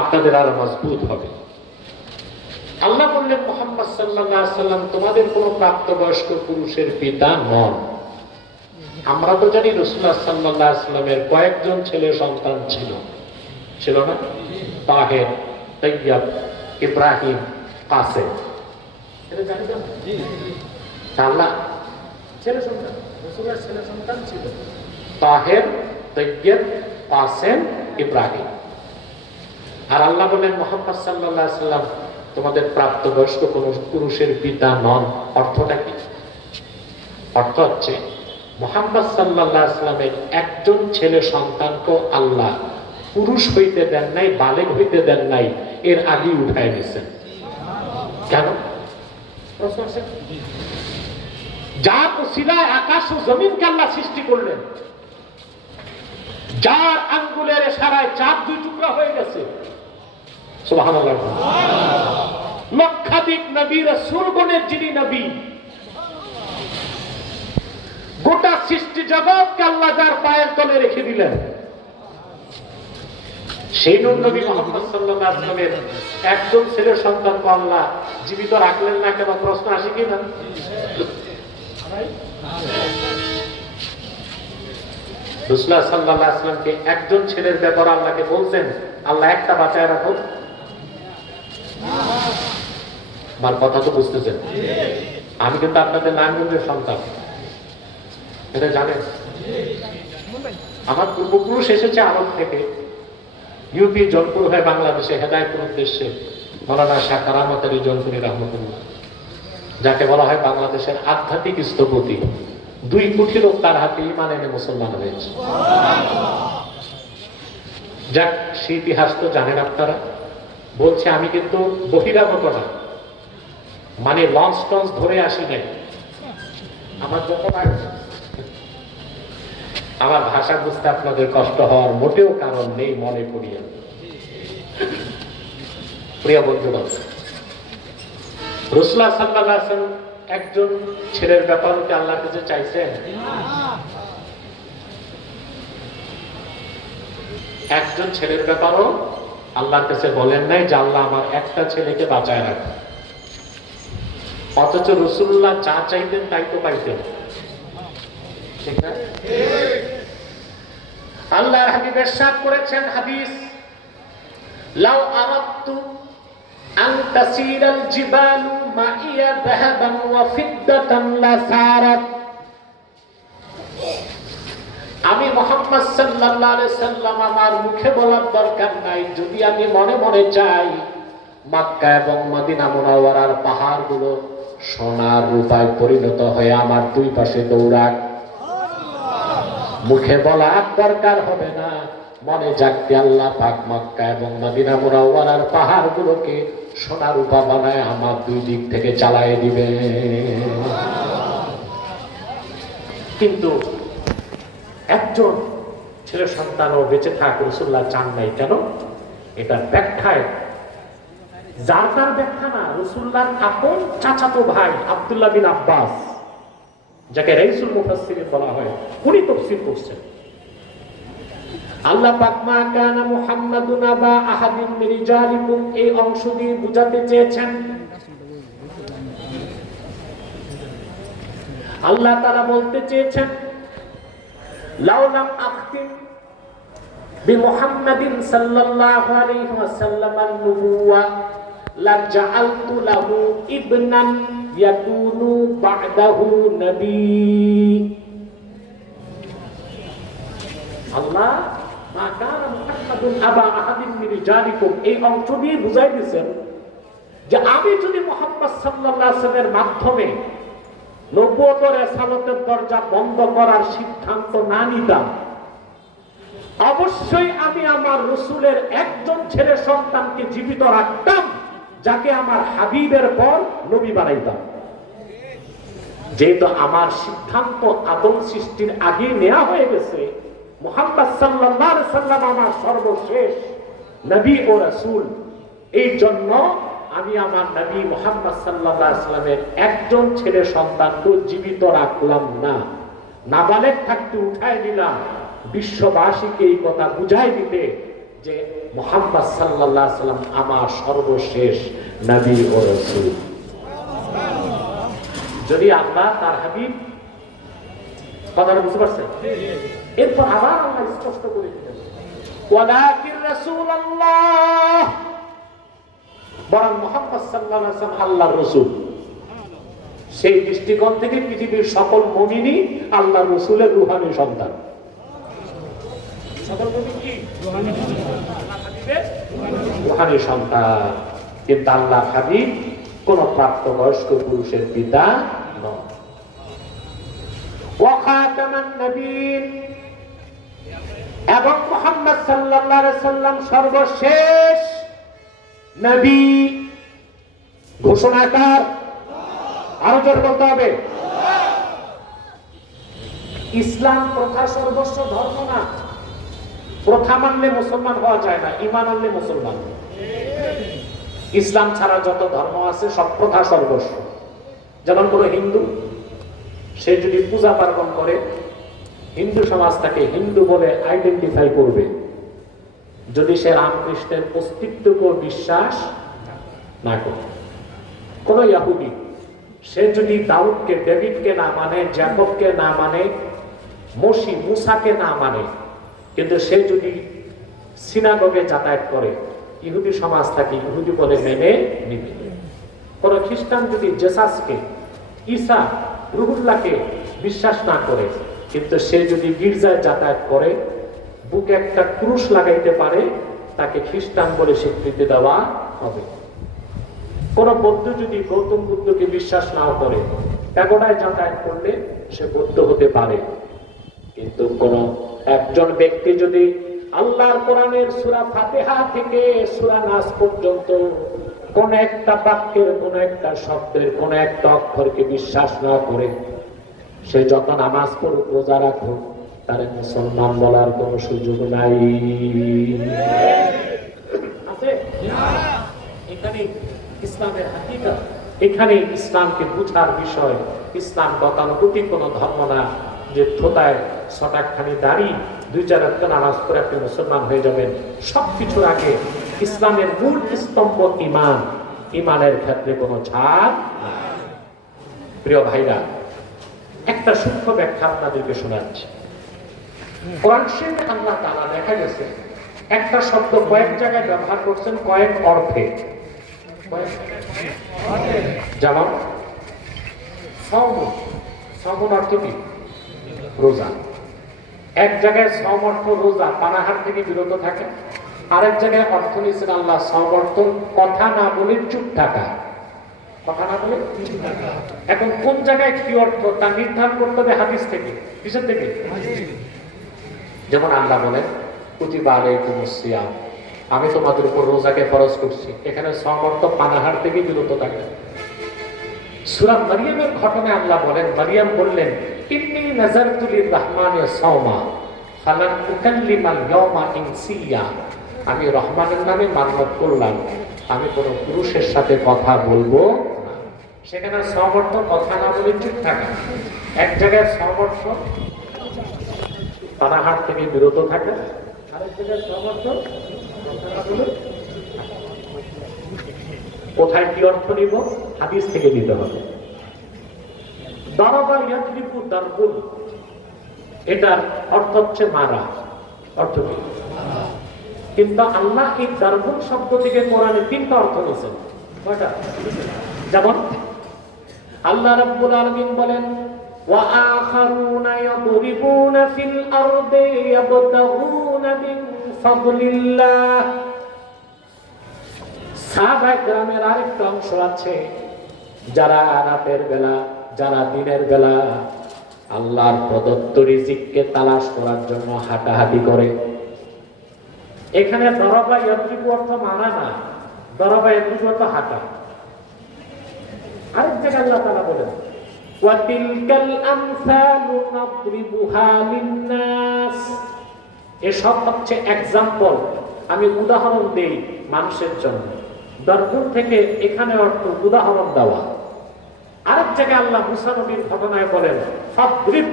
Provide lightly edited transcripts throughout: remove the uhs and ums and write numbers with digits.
আপনাদের আরো মজবুত হবে। আল্লাহ বললেন মুহাম্মদ সাল্লাল্লাহু আলাইহি সাল্লাম তোমাদের কোনো প্রাপ্তবয়স্ক পুরুষের পিতা নন। আমরা তো জানি রাসূলুল্লাহ সাল্লাল্লাহু আলাইহি সাল্লামের কয়েকজন ছেলে সন্তান ছিল না? তাহের, তাইয়্যিব, ইব্রাহিম, কাসেম। এটা জানি না? আল্লাহ ছেলে সন্তান, রাসূলের ছেলে সন্তান ছিল তাহের, তাইয়্যিব, কাসেম, ইব্রাহিম। আর আল্লাহ বলেন মুহাম্মদ সাল্লাল্লাহু আলাইহি সাল্লাম তোমাদের প্রাপ্তবয়স্ক কোন পুরুষের পিতা নন। অর্থটা কি? অর্থ হচ্ছে মুহাম্মদ সাল্লাল্লাহু আলাইহি সাল্লামের একজন ছেলে সন্তানকে আল্লাহ পুরুষ হইতে দেন নাই, বালেগ হইতে দেন নাই, এর আগে উঠায় নিয়েছেন। কেন? যার ওসিলায় আকাশ ও জমিনকে আল্লাহ সৃষ্টি করলেন, যার আঙ্গুলের ইশারায় চাঁদ দুই টুকরা হয়ে গেছে, সুবহানাল্লাহ। লক্ষাধিক নবী রাসূলগণের যিনি নবী, গোটা সৃষ্টি জগৎকে আল্লাহ যার পায়ের তলে রেখে দিলেন, সেই নবী মুহাম্মদ সাল্লাল্লাহু আলাইহি ওয়াসাল্লামের একজন ছেলে সন্তানকে আল্লাহ জীবিত রাখলেন না কেন? প্রশ্ন আসে কি না? রাসূলুল্লাহ সাল্লাল্লাহু আলাইহি ওয়াসাল্লামকে একজন ছেলের ব্যাপারে আল্লাহকে বলছেন আল্লাহ একটা বাঁচায় রাখো। আমার কথা তো বুঝতেছেন? আমি কিন্তু আপনাদের নারায়ণগঞ্জের সন্তান, এটা জানেন। আমার পূর্বপুরুষ এসেছে আরব থেকে, ইউপি জনপুর হয়ে বাংলাদেশে হেদায়েতের উদ্দেশ্যে মাওলানা শাহ কারামত আলী জনপুরি রহমতুল্লাহ, যাকে বলা হয় বাংলাদেশের আধ্যাত্মিক স্থপতি। 2 কোটি লোক তার হাতে ঈমান এনে মুসলমান হয়েছে। যাক, সেই ইতিহাস তো জানেন আপনারা। বলছে আমি কিন্তু বহিরাগত না, মানে লঞ্চ টঞ্চ ধরে আসি নাই। আমার যত আমার ভাষা বুঝতে আপনাদের কষ্ট হওয়ার মোটেও কারণ নেই মনে করিয়া। প্রিয় বন্ধুরা, রাসূলুল্লাহ সাল্লাল্লাহু আলাইহি ওয়াসাল্লাম একজন ছেলের ব্যাপারে কি আল্লাহর কাছে চাইছেন? একজন ছেলের ব্যাপারও আল্লাহর কাছে বলেন নাই যে আল্লাহ আমার একটা ছেলেকে বাঁচায় রাখো। অথচ রাসূলুল্লাহ যা চাইতেন তাই তো পাইতেন, ঠিক না? আল্লাহর হাবিব ইরশাদ করেছেন হাদিস, লাউ আরাদতু আন তাসিরাল জিবালু মাইয়া যাহাবান ওয়া ফিদ্দাতান লাসারাত। আমি মুহাম্মদ সাল্লাল্লাহু আলাইহি সাল্লাম আমার মুখে বলার দরকার নাই, যদি আমি মনে মনে চাই মক্কা এবং মদিনা মুনাওয়ারার পাহাড়গুলো সোনার রূপায় পরিণত হয়ে আমার দুই পাশে দৌড়াক, মুখে বলা দরকার হবে না, মনে জাগতে আল্লাহ পাক মক্কা এবং মদিনা মুনাওয়ারার পাহাড়গুলোকে সোনা রূপা বানায় আমার দুই দিক থেকে চালায় দিবে। কিন্তু একজন ছেলে সন্তানও বেঁচে থাক রাসূলুল্লাহ চান নাই কেন? এটা ব্যাখ্যায় যার তার ব্যাখ্যা না, রাসূলুল্লাহর আপন চাচাতো ভাই আব্দুল্লাহ বিন আব্বাস, যাকে রাইসুল মুফাসসিরিন বলা হয়, উনি তাফসীর করছেন। আল্লাহ পাক মা কানা মুহাম্মাদুন আবা আহাদিন মিন রিজালিকুম এই অংশ দিয়ে বুঝাতে চেয়েছেন আল্লাহ তাআলা বলতে চেয়েছেন লাউলাম আখতিম বিমুহাম্মাদিন সাল্লাল্লাহু আলাইহি ওয়াসাল্লাম আন-নুবুওয়া লাজআলতু লাহু ইবনান ইয়াকুনু বা'দাহু নবী। আল্লাহ মা কানা মুহাম্মাদুন আবা আহাদিন মিন রিজালিকুম এই অংশ দিয়ে বুঝাই দিয়েছেন যে আমি যদি মুহাম্মদ সাল্লাল্লাহু আলাইহি ওয়াসাল্লামের মাধ্যমে নবুয়ত ও রিসালাতের দরজা বন্ধ করার সিদ্ধান্ত না নিতাম, অবশ্যই আমি আমার রাসূলের একজন ছেলে সন্তানকে জীবিত রাখতাম, যাকে আমার হাবিবের পর নবী বানাইতাম। যেহেতু আমার সিদ্ধান্ত আদম সৃষ্টির আগে নেওয়া হয়ে গেছে, মুহাম্মদ সাল্লাল্লাহু আলাইহি সাল্লাম আমার সর্বশেষ নবী ও রাসূল, এই জন্য আমি আমার নবী মুহাম্মদ সাল্লাল্লাহু আলাইহি সাল্লামের একজন ছেলে সন্তানকে জীবিত রাখলাম না, নাবালেগ থাকতে উঠায় দিলাম, বিশ্ববাসীকে এই কথা বুঝাই দিতে যে মুহাম্মদ সাল্লাল্লাহু আলাইহি সাল্লাম আমার সর্বশেষ নবী ও রাসূল। যদি আল্লাহ তার হাবিব, কথাটা বুঝতে পারছেন? এরপর আবার আল্লাহ স্পষ্ট করে দিলেন, ওয়ালাকিন রাসূলুল্লাহ, বরং মুহাম্মদ সাল্লাল্লাহু আলাইহি ওয়াসাল্লাম আল্লাহর রাসূল। সেই দৃষ্টিকোণ থেকে পৃথিবীর সকল মুমিনই আল্লাহর রাসূলের রূহানী সন্তান। সকল মুমিন কি রূহানী সন্তান, কিন্তু আল্লাহর হাবিব কোন প্রাপ্তবয়স্ক পুরুষের পিতা নন। ওয়া খাতামান নবীন, এবং মুহাম্মদ সাল্লাল্লাহু আলাইহি সাল্লাম সর্বশেষ নবী। ঘোষণাকার আরো জোর বলতে হবে, ইসলাম প্রথা সর্বস্ব ধর্ম না। প্রথা মানলে মুসলমান হওয়া যায় না, ঈমান আনলে মুসলমান। ইসলাম ছাড়া যত ধর্ম আছে সব প্রথা সর্বস্ব। যেমন কোন হিন্দু, সে যদি পূজা পার্বণ করে, হিন্দু সমাজ তাকে হিন্দু বলে আইডেন্টিফাই করবে যদি সে রামকৃষ্ণের অস্তিত্বকে বিশ্বাস না করে। কোন ইহুদি, সে যদি দাউদকে, ডেভিডকে না মানে, জ্যাকবকে না মানে, মুসাকে না মানে, কিন্তু সে যদি সিনাগগে যাতায়াত করে, ইহুদি সমাজ তাকে ইহুদি বলে মেনে নিবে। কোন খ্রিস্টান যদি জেসাসকে, ঈসা, রুহুল্লাহকে বিশ্বাস না করে, কিন্তু সে যদি গির্জায় যাতায়াত করে, বুকে একটা ক্রুশ লাগাইতে পারে, তাকে খ্রিস্টান বলে স্বীকৃতি দেওয়া হবে। কোন বৌদ্ধ যদি গৌতম বুদ্ধকে বিশ্বাস নাও করে, প্যাগোডায় যাতায়াত করলে সে বৌদ্ধ হতে পারে। কিন্তু কোন একজন ব্যক্তি যদি আল্লাহর কোরআনের সূরা ফাতিহা থেকে সূরা নাস পর্যন্ত কোন একটা বাক্যের, কোন একটা শব্দের, কোন একটা অক্ষরকে বিশ্বাস না করে, সে যত নামাজ পড়ুক, রোজা রাখুক, তার মুসলমান বলার কোন সুযোগ নাই। আছে এখানে ইসলামের হাকিকত, এখানে ইসলামকে বুঝার বিষয়। ইসলাম গতানুগতিক কোন ধর্ম না যে থোতায় ছটাকখানি দাড়ি, 2-4 রাকাত নামাজ পড়ে আপনি মুসলমান হয়ে যাবেন। সবকিছুর আগে ইসলামের মূল স্তম্ভ ঈমান। ঈমানের ক্ষেত্রে কোনো ছাড় নাই। প্রিয় ভাইরা, একটা সূক্ষ্ম ব্যাখ্যা আপনাদেরকে শোনাচ্ছি। কোরআন শরীফে আল্লাহ তাআলা দেখা গেছে একটা শব্দ কয়েক জায়গায় ব্যবহার করছেন, কয়েক অর্থে। যেমন সাওম অর্থ কি? রোজা। এক জায়গায় সাওম অর্থ রোজা, পানাহার থেকে বিরত থাকে। আরেক জায়গায় অর্থ নিয়েছেন আল্লাহ সাওম অর্থ কথা না বলে চুপ থাকা। কথা না বলে চুপ থাকা। এখন কোন জায়গায় কি অর্থ তা নির্ধারণ করতে হবে হাদিস থেকে। কিসের থেকে? যেমন আল্লাহ বলেন, কুতিবা আলাইকুমুস সিয়াম, আমি তোমাদের উপর রোজাকে ফরজ করছি। এখানে সাওম অর্থ পানাহার থেকে বিরত থাকে। সূরা মারইয়ামের ঘটনায় আল্লাহ বলেন, মারইয়াম বললেন, ইন্নী নাযারতু লির-রাহমানি সাওমা ফালান উকাল্লিমাল ইয়াওমা ইনসিয়া, আমি রহমানের নামে মান্যত করলাম, আমি কোনো পুরুষের সাথে কথা বলবো না। সেখানে সাওম অর্থ কথা না বলে চুপ থাকা। এক জায়গায় সাওম অর্থ পানাহার থেকে বিরত থাকা, আরেক জায়গায় সাওম অর্থ কথা না বলে। কোথায় কি অর্থ নিব? হাদিস থেকে নিতে হবে। দারাবা ইয়াদরিবু দারবুন, এটার অর্থ হচ্ছে মারা। অর্থ কি? কিন্তু আল্লাহ এই দারবুন শব্দ থেকে কোরআনে 3টা অর্থ নিয়েছেন। কয়টা? যেমন আল্লাহ রাব্বুল আলামিন বলেন, ওয়া আখারুনা ইয়াদরিবুনা ফিল আরদি ইয়াবতাগুনা মিন ফাদলিল্লাহ। সাহাবায়ে কেরামের আরেকটা অংশ আছে, যারা রাতের বেলা, যারা দিনের বেলা আল্লাহর প্রদত্ত রিজিককে তালাশ করার জন্য হাঁটাহাঁটি করে। এখানে দরবা ইয়াদরিবু অর্থ মারা না, দরবা ইয়াদরিবু অর্থ হাঁটা। আরেক জায়গায় আল্লাহ তাআলা বলেন, ওয়া তিলকাল আমসালু নাদরিবুহা লিন-নাস, এসব হচ্ছে এক্সাম্পল, আমি উদাহরণ দেই মানুষের জন্য। দরবুন থেকে এখানে অর্থ উদাহরণ দেওয়া। আরেক জায়গায় আল্লাহ মুসা নবীর ঘটনায় বলেন, ফাদরিব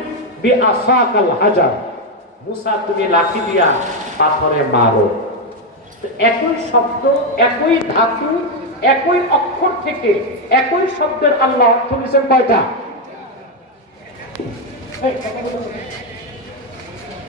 বিআসাকাল হাজার, মুসা তুমি লাঠি দিয়া পাথরে মারো। একই শব্দ, একই ধাতু, একই অক্ষর থেকে একই শব্দের আল্লাহ অর্থ নিয়েছেন কয়টা?